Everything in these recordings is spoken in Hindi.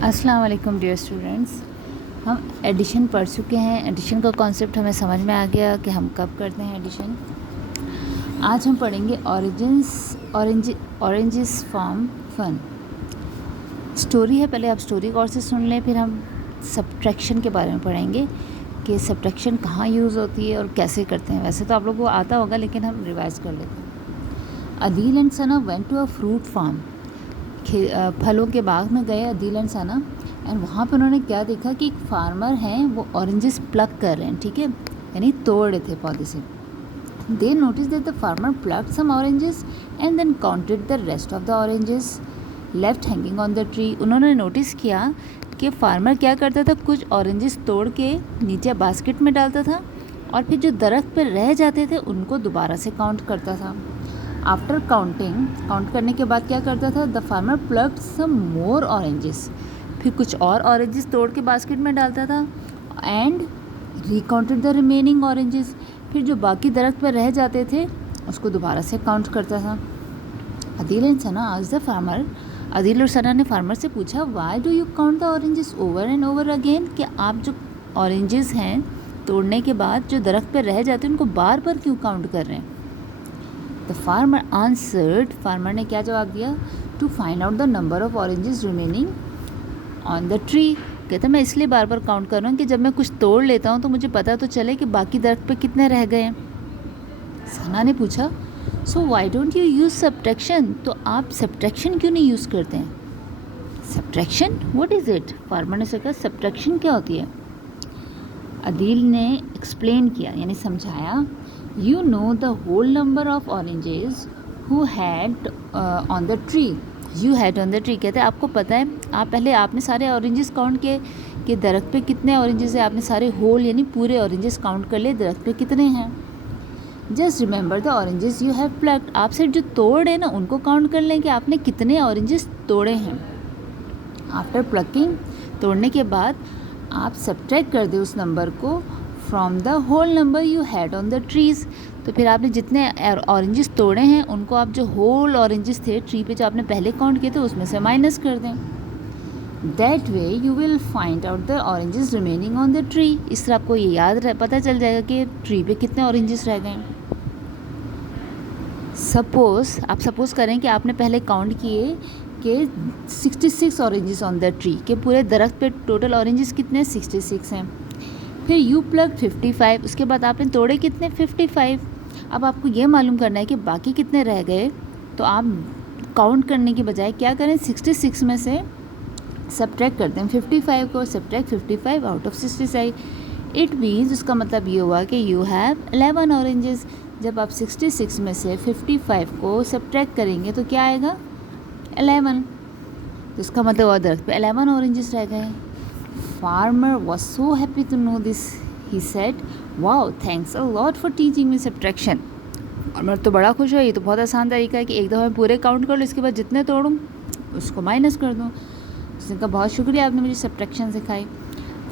अस्सलाम वालेकुम डियर स्टूडेंट्स। हम एडिशन पढ़ चुके हैं। एडिशन का कॉन्सेप्ट हमें समझ में आ गया कि हम कब करते हैं एडिशन। आज हम पढ़ेंगे ऑरेंजेस फ्रॉम फन। स्टोरी है, पहले आप स्टोरी गौर से सुन लें, फिर हम सब्ट्रैक्शन के बारे में पढ़ेंगे कि सब्ट्रैक्शन कहाँ यूज़ होती है और कैसे करते हैं। वैसे तो आप लोगों को आता होगा, लेकिन हम रिवाइज कर लेते हैं। Adeel and Sana went to a fruit farm. फलों के बाग में गए अदील एंड सना, एंड वहाँ पर उन्होंने क्या देखा कि एक फार्मर हैं, वो ऑरेंजेस प्लक कर रहे हैं, ठीक है, यानी तोड़ रहे थे पौधे से। They notice that the farmer plucked some oranges and then counted the rest of the oranges left hanging on the tree. उन्होंने नोटिस किया कि फार्मर क्या करता था, कुछ ऑरेंजेस तोड़ के नीचे बास्केट में डालता था और फिर जो दरख्त पर रह जाते थे उनको दोबारा से काउंट करता था। आफ्टर काउंट करने के बाद क्या करता था, the farmer plucked some more oranges, फिर कुछ और ऑरेंजेस तोड़ के बास्केट में डालता था and recounted the remaining oranges, फिर जो बाकी दरख्त पर रह जाते थे उसको दोबारा से काउंट करता था। Adeel and Sana asked the farmer, Adeel और सना ने फार्मर से पूछा, why do you count the oranges over and over again, कि आप जो ऑरेंजेस हैं तोड़ने के बाद जो दरख्त पर रह जाते हैं उनको बार बार क्यों काउंट कर रहे हैं। द फार्मर आंसर्ड, फार्मर ने क्या जवाब दिया, to find out the number of oranges remaining on the tree. कहता मैं इसलिए बार बार काउंट कर रहा हूँ कि जब मैं कुछ तोड़ लेता हूँ तो मुझे पता तो चले कि बाकी दरख्त पे कितने रह गए हैं। सना ने पूछा, so why don't you use subtraction, तो आप सब्ट्रैक्शन क्यों नहीं यूज़ करते हैं। Subtraction, what is it. Farmer ने कहा सब्ट्रैक्शन क्या होती है। अदील ने एक्सप्लेन किया, यानी समझाया, you know the whole number of oranges who had on the tree, you had on the tree, कहते हैं आपको पता है, आपने सारे ऑरेंजेस काउंट किए कि दरख्त पे कितने ऑरेंजेस है, आपने सारे होल यानी पूरे ऑरेंजेस काउंट कर लिए, दरख्त पे कितने हैं। Just remember the oranges you have plucked, आप सिर्फ जो तोड़े ना उनको काउंट कर लें कि आपने कितने ऑरेंजेस तोड़े हैं। आफ्टर प्लकिंग, तोड़ने के बाद आप सब्ट्रैक्ट कर दें उस नंबर को from the whole number you had on the trees, तो फिर आपने जितने ऑरेंजेस तोड़े हैं उनको आप जो होल ऑरेंजेस थे ट्री पे जो आपने पहले काउंट किए थे उसमें से माइनस कर दें। That way you will find out the oranges remaining on the tree, इस तरह आपको ये पता चल जाएगा कि ट्री पे कितने ऑरेंजेस रह गए। सपोज़ करें कि आपने पहले काउंट किए कि 66 ऑरेंजेस ऑन द ट्री, के पूरे दरख्त पे टोटल ऑरेंजेस कितने 66 हैं। फिर यू प्लग 55, उसके बाद आपने तोड़े कितने 55। अब आपको ये मालूम करना है कि बाकी कितने रह गए, तो आप काउंट करने के बजाय क्या करें, 66 में से सब्ट्रैक्ट करते हैं 55 को, subtract 55 out of 66। It means, उसका मतलब ये हुआ कि यू हैव 11 ऑरेंजेस। जब आप 66 में से 55 को सब्ट्रैक्ट करेंगे तो क्या आएगा 11, तो इसका मतलब और दरख्त पे 11 ऑरेंजेस रह गए। Farmer was so happy to know this. He said, "Wow, thanks a lot for teaching me subtraction." Farmer तो बड़ा खुश हुआ, ये तो बहुत आसान तरीका है कि एक दफ़ा मैं पूरे काउंट कर लूँ, इसके बाद जितने तोड़ूँ उसको माइनस कर दूँ। उसने कहा बहुत शुक्रिया, आपने मुझे सब्ट्रैक्शन सिखाई।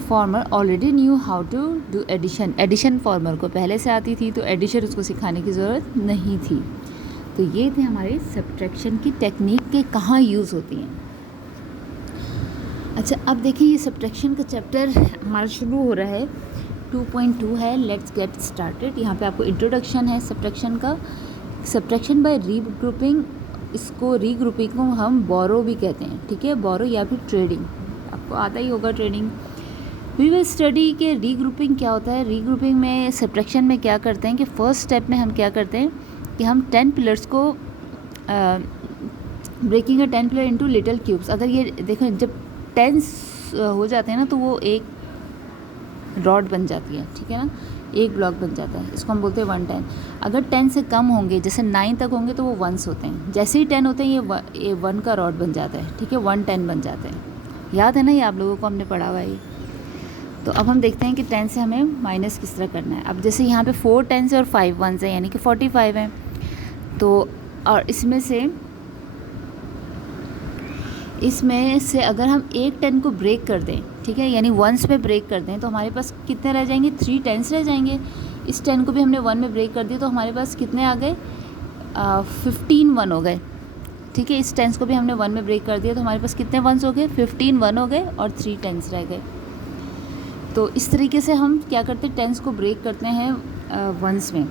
Farmer already knew how to do addition, addition farmer को पहले से आती थी, तो एडिशन उसको सिखाने की ज़रूरत नहीं थी। तो ये थे हमारे सब्ट्रैक्शन की टेक्निक के कहाँ यूज़ होती हैं। अच्छा, अब देखिए ये सब्ट्रैक्शन का चैप्टर हमारा शुरू हो रहा है, 2.2 है। Let's get started. यहाँ पे आपको इंट्रोडक्शन है सब्ट्रैक्शन का। सब्ट्रैक्शन बाय रीग्रुपिंग, इसको रीग्रुपिंग को हम बोरो भी कहते हैं, ठीक है, बोरो या फिर ट्रेडिंग, आपको आता ही होगा ट्रेडिंग। वी विल स्टडी के रीग्रुपिंग क्या होता है। रीग्रुपिंग में सब्ट्रैक्शन में क्या करते हैं कि फर्स्ट स्टेप में हम क्या करते हैं कि हम 10 पिलर्स को breaking a 10 pillar into little cubes. अगर ये देखें, जब 10 हो जाते हैं ना तो वो एक रॉड बन जाती है, ठीक है ना, एक ब्लॉक बन जाता है, इसको हम बोलते हैं 110। अगर 10 से कम होंगे, जैसे 9 तक होंगे तो वो 1s होते हैं, जैसे ही 10 होते हैं ये 1 का रॉड बन जाता है, ठीक है, 110 बन जाते हैं। याद है ना, ये आप लोगों को हमने पढ़ा हुआ है। तो अब हम देखते हैं कि 10 से हमें माइनस किस तरह करना है। अब जैसे यहाँ पे 4 10s और 5 1s हैं, यानी कि 45 हैं, तो और इसमें से अगर हम एक 10 को ब्रेक कर दें, ठीक है, यानी 1s पे ब्रेक कर दें, तो हमारे पास कितने रह जाएंगे, 3 10s रह जाएंगे। इस 10 को भी हमने 1 में ब्रेक कर दिया तो हमारे पास कितने आ गए, 15 1 हो गए, ठीक है, इस टेंस को भी हमने 1 में ब्रेक कर दिया, तो हमारे पास कितने वंस हो गए, 15 1 हो गए और 3 टेंस रह गए। तो इस तरीके से हम क्या करते हैं, टेंस को ब्रेक करते हैं वंस में,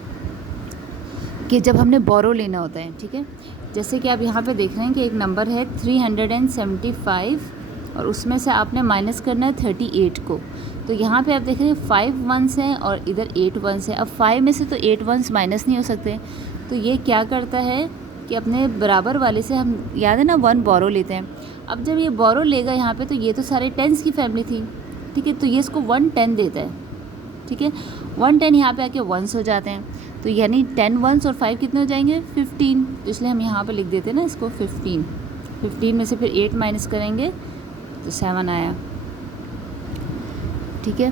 कि जब हमने बोरो लेना होता है। ठीक है, जैसे कि आप यहाँ पे देख रहे हैं कि एक नंबर है 375 और उसमें से आपने माइनस करना है 38 को। तो यहाँ पे आप देख रहे हैं 5 वंस हैं और इधर 8 वंस हैं। अब 5 में से तो 8 वंस माइनस नहीं हो सकते, तो ये क्या करता है कि अपने बराबर वाले से, हम याद है ना 1 बोरो लेते हैं। अब जब ये बोरो लेगा यहाँ पे, तो ये तो सारे टेंस की फैमिली थी, ठीक है, तो ये इसको 1 10 देता है। ठीक है, 1 10 यहाँ पे आके वंस हो जाते हैं, तो यानी 10 वंस और 5 कितने हो जाएंगे, 15। तो इसलिए हम यहाँ पे लिख देते हैं ना इसको 15। 15 में से फिर 8 माइनस करेंगे तो 7 आया। ठीक है,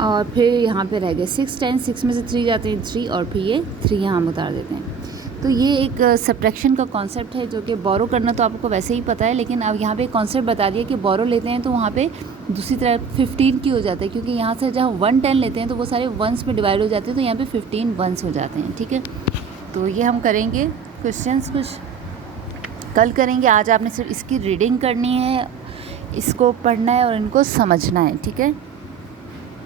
और फिर यहाँ पे रह गए 6 10, 6 में से 3 जाते हैं 3, और फिर ये 3 यहाँ हम उतार देते हैं। तो ये एक सब्ट्रैक्शन का कॉन्सेप्ट है, जो कि बोरो करना तो आपको वैसे ही पता है, लेकिन अब यहाँ पे कॉन्सेप्ट बता दिया कि बोरो लेते हैं तो वहाँ पे दूसरी तरफ 15 की हो जाता है, क्योंकि यहाँ से जहाँ 1 10 लेते हैं तो वो सारे वंस में डिवाइड हो जाते हैं, तो यहाँ पे 15 वंस हो जाते हैं। ठीक है, तो ये हम करेंगे क्वेश्चंस कुछ कल करेंगे। आज आपने सिर्फ इसकी रीडिंग करनी है, इसको पढ़ना है और इनको समझना है। ठीक है।